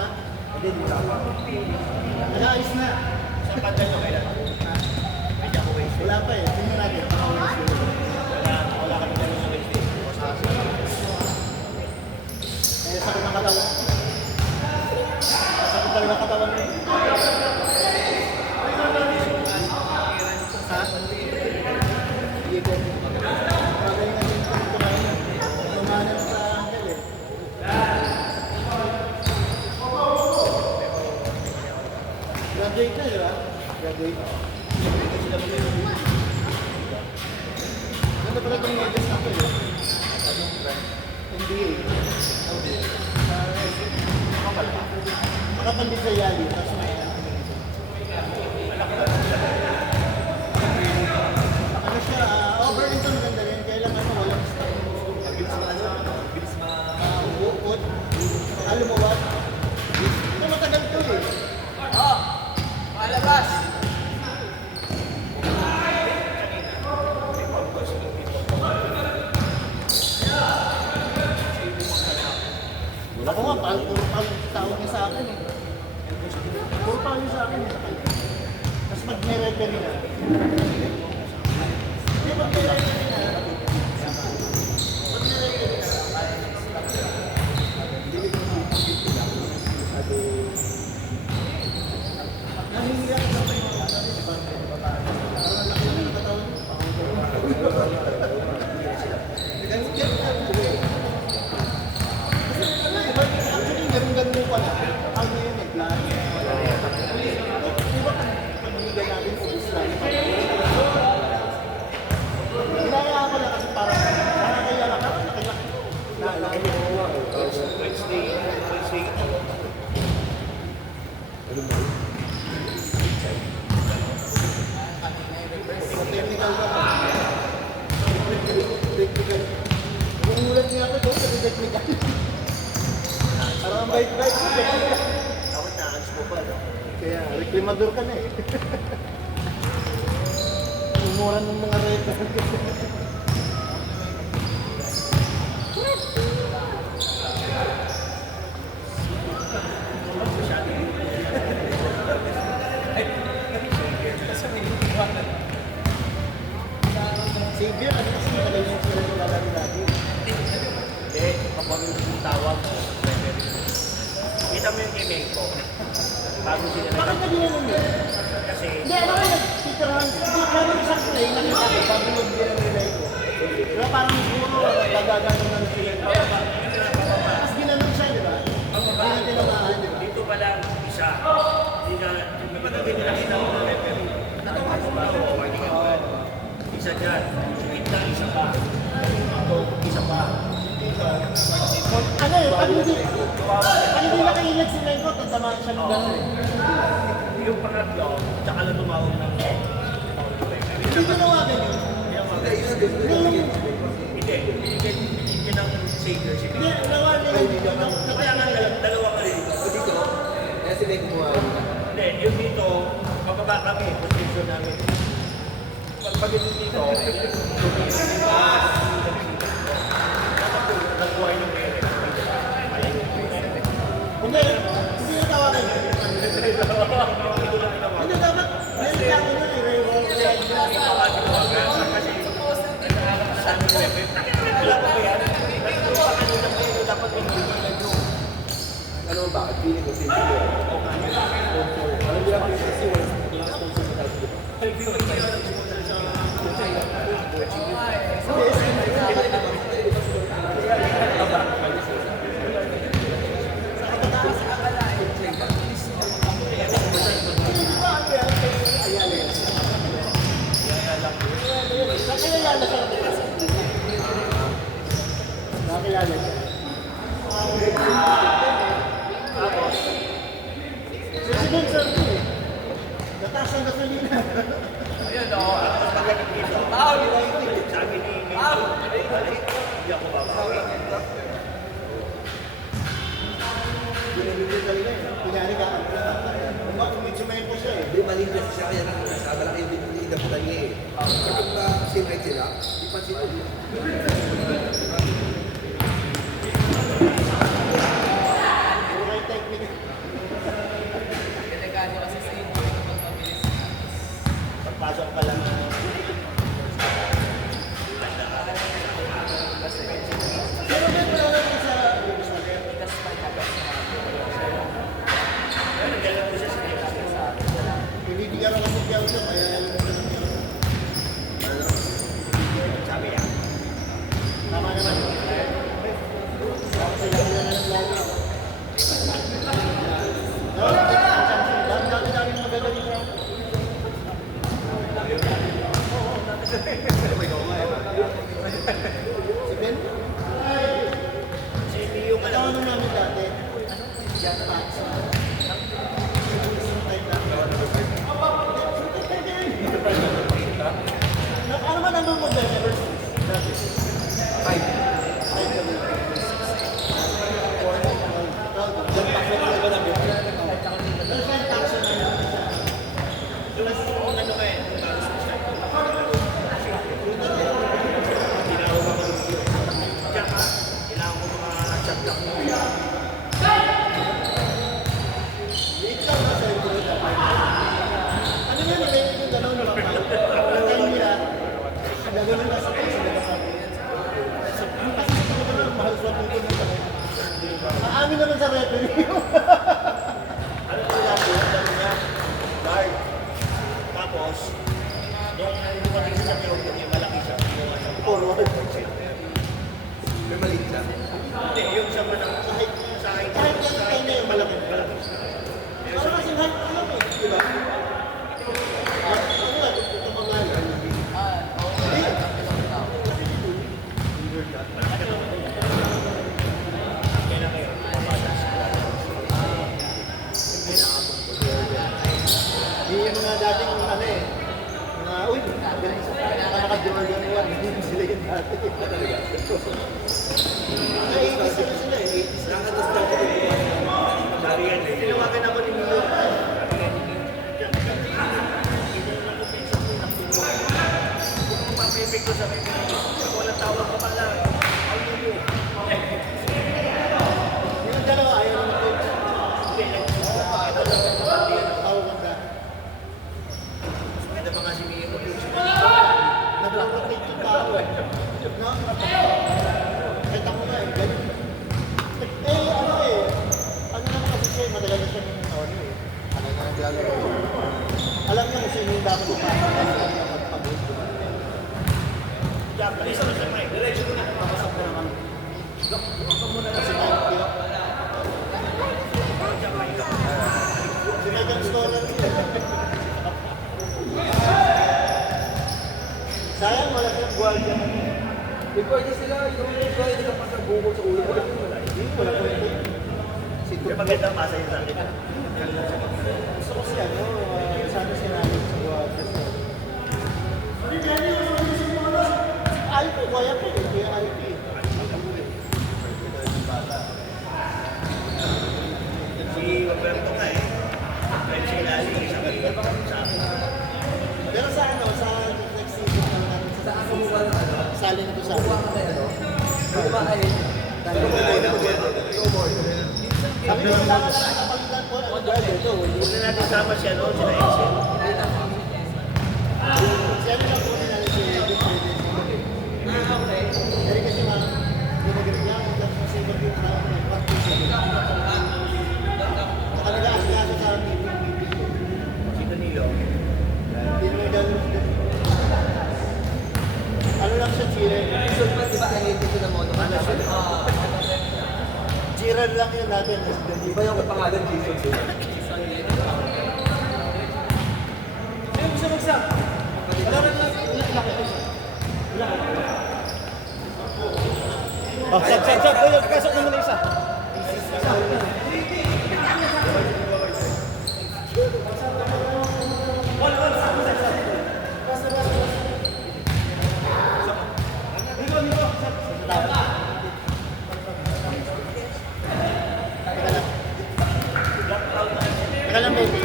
ha? Hindi, di ba? Nag-ayos na. Sa pantal nyo kailan? Medyo ako Wednesday. Wala pa eh. Tingnan natin. Wala kami dalo sa Wednesday. Eh, sakit ng katawan. Sakit talaga ng katawan mo. Ha? Hindi ko. Bagay nga din kung kumain. Kumain na sa hanggal eh. Graduate na, di ba? Graduate. Ano pala itong medyas na ito eh? NBA. Makapandit sa Yali. Tapos may ano siya, Burlington maganda rin. Kaya lang ano, walang style. Bilis Uukot. Lumawat. Ito matagal to eh. Oh, malabas. Ako nga, puro tawag niya sa akin eh. Puro tawag niya sa akin eh. Tapos pag may referee na. Hindi, pag may referee na. Pag may referee na. Nahihiyak na pa yung parang laki na yung katawan niya. Ganyan ka po eh. Actually, ganun-ganun mo pala. Ano yun eh, plan. Di ba pag bigyan natin sa Islam? Ginaya ko lang kasi parang kaya lang, parang nakilaki. Wednesday. Technical ba? Technical. Umulat niya ako doon sa technical. Parang ang bait-bait ko, technical. Ako na-ans mo pa, no? Kaya, reklamador ka na eh. Umura ng mga record. Xavier, ano kasi matagal yung sila nilalaro lagi. Hindi, kapag yung tawag, kita mo yung email ko. Bago sila Bakit na ginanong yun? kasi Hindi, ano kayo, Peter Hans, hindi namin isang play, nakita ko, bago mag-bilang relay ko. Pero parang siguro, gagagano na sila. Tapos ginanong siya, di ba? Hindi na tinamaan, di ba? dito pa lang isa. Hindi na, hindi pa natin nakita mo ng referee. Ano ba o warning agad? Isa dyan. Kita isa pa. Ito, isa pa. Ano eh, pag hindi nakaingat si Lenko, tatamaan siya ng gano'n eh. Yung pangatlo, tsaka lang tumawag ng Hindi tinawagan yun. Hindi, binigyan ng savior si Hindi, nawa niya yun. Kaya nga dalawa ka rin. Dito, kaya sila yung gumawa. Hindi, yung dito, pababa kami, position namin. Pag yung dito, nagbuhay ng pere. Hindi, hindi yung tawagan yun. Hindi dapat, meron lang ako nun, i-re-roll ko yan. Ano ba? Feeling ko sila. Ano nila po kasi yung sponsor sa tayo dito. Nakilala siya. Nakilala siya. President sir ko eh. Nataas ang gasolina. Ayun, ako, ang magaling dito. Sabi ni hindi ako babawi. Binibigyan talaga eh. Kunyari ka. Kung medyo may po siya eh. Hindi, malinis na siya kaya sa malaki yung inabutan niya eh. Kapag ba sinride sila, ipansin mo. Puro kayo technique. tawag ito, kaya Sabi niya. tama naman. Kasi lagi na lang lagi. Dami-dami mga gagawin ko. Si Ben? Si Leo nga lang. Ano namin dati? Jack Pats. Ano ba naman mo dyan ever since? Dati? Five. Ay, kami. Diyan pa ko talaga namin. Pero siya yung taxi na yun. Mas ano ka eh. Tinawag ako ng Leo. Diyan ka. Kailangan ko mga chat lang mo. Dito lang na sa ito. Ano yan? May yung gano'n na lang. Ang time nila, gagawin na sa taxi na sa akin. Kasi sa ito na mahal sa ito na sa akin. Aamin naman sa referee. Ano ko lang po? Ano niya? Guard. Tapos, nung dumating siya sa field, yung malaki siya. Forward. May maliit lang. Hindi, yung sa manang sa akin. Kahit yung time na yung malaki. Malaki. Ano kasi height ko lang eh, di ba? Ano nga, ito pangalan. Hindi. Kailan kayo? Yung mga dating ano eh, mga, uy, galing sa naka-Jordan 1, hindi sila yung dati. Ay, 80s na sila eh, 80s na. Nakatas-start ko yung Sabi yan eh. Tinawagan ako ni Milo. Kung mapipig ko sa mga walang tawag ka pala. Ang Milo. Yung dalawa, ayaw naman coach. Hindi, Tawag ang dati. Ganda pa nga si Milo. Nag-rotate yung tao eh. No? Kahit ako nga eh, ganyan. Eh, ano eh, ano naman kasi siya, madagal na siya ng ano eh. Ano na naglalaro. Alam niya kung sino yung dapat magpagod. Japanese ako siya, Mike. Diretso ko na. Papasok ko naman. Ako muna na si Mike. Si Mike ang scholar niya. Sayang, wala siyang guardia. Before niya sila, yung kaya nila pa sa bukol sa ulo. Hindi, wala ko ito. Si Yung Tupac. maganda pasa yun sa akin. Gusto ko siya, no? Sana siya namin sa guardia. Alpi, kaya po. Kaya Alpi. Si Roberto nga eh. Friend siya lali. Isang kalibat sa akin. Pero sa ano, sa next season na natin sa Saan kumuha ng ano? sali na to sa Kumuha ka tayo, ano? Kumuha ka eh. Sabi ko, kailangan lang kapalitan po. Ano ba ito? Huwag na natin sama siya noon, sila Excel. Siya na lang po nila si Edith Pérez. Pero kasi mga ginagreklamo lang sa single team na may practice. Sa kanila kasi sa meeting. Si Danilo. Hindi naman gano'n. Ano lang siya, cheerer. So, di ba, ang hindi ko na mono ka na siya? Cheerer lang yun natin. Iba yung pangalan, Jason sila. Sino gusto magsak? Wala rin lang. Oh, sab. Ayun, kasok naman isa. Teka lang, baby.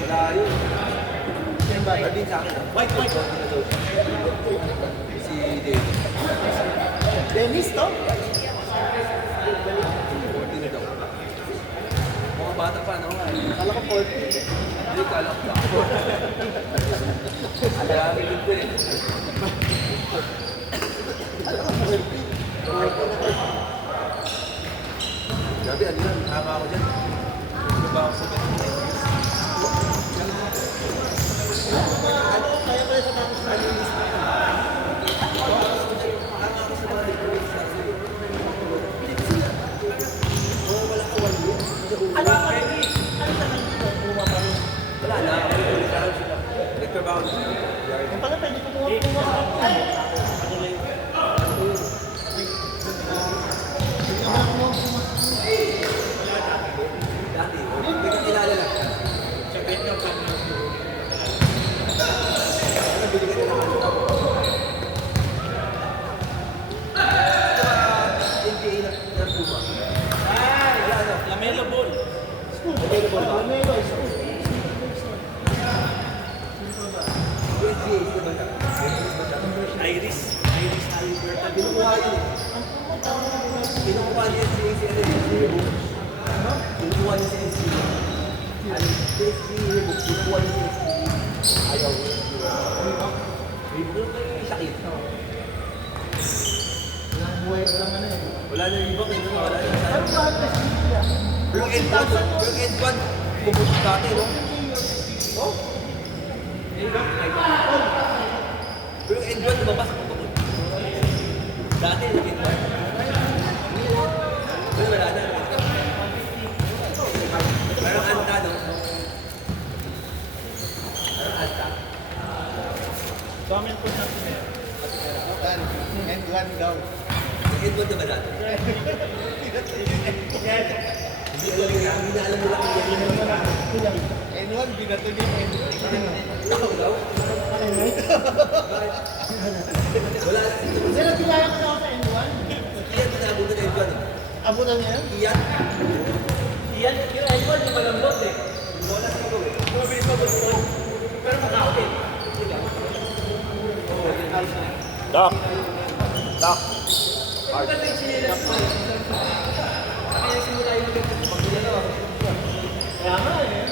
Wala yun. Yan ba? Sabihin sa akin, White. si David. Dennis to? 14 na daw. Mga bata pa, no? Kala ko 40. Hindi, kala ko ako. Alam din ko eh. Kala ko 40. Kinukuha yun eh. Kinukuha niya si Rebook. Kinukuha niya si SC. Ay, SC Rebook. Kinukuha niya si SC. Ayaw. Rebook yung sakit. Buhay ko lang ano eh. Wala na Rebook eh. Wala na. Pero bakit na siya? Yung end 1, bumubog dati, no? Oh? Pero yung end 1, lumabas ako ito. Dati, yung end 1. Pero wala na. Parang anta, no? Parang anta. Comment po natin eh. End one daw. Yung end 1 diba dati? Hindi alam mo lang, hindi alam mo lang kung yan. End one, binato niya yung end one. Ikaw daw? Wala. Sila tinaya ko sa end one. Iyan, tinabot na end 1 eh. Abutan niya yan? Iyan. Iyan, yung iPhone, yung malambot eh. Wala siguro eh. Mabilis pa gusto. Pero matakot eh. Doc. Doc. Maganda yung sinilas mo. Kaya simula yung magdala. Kaya nga eh.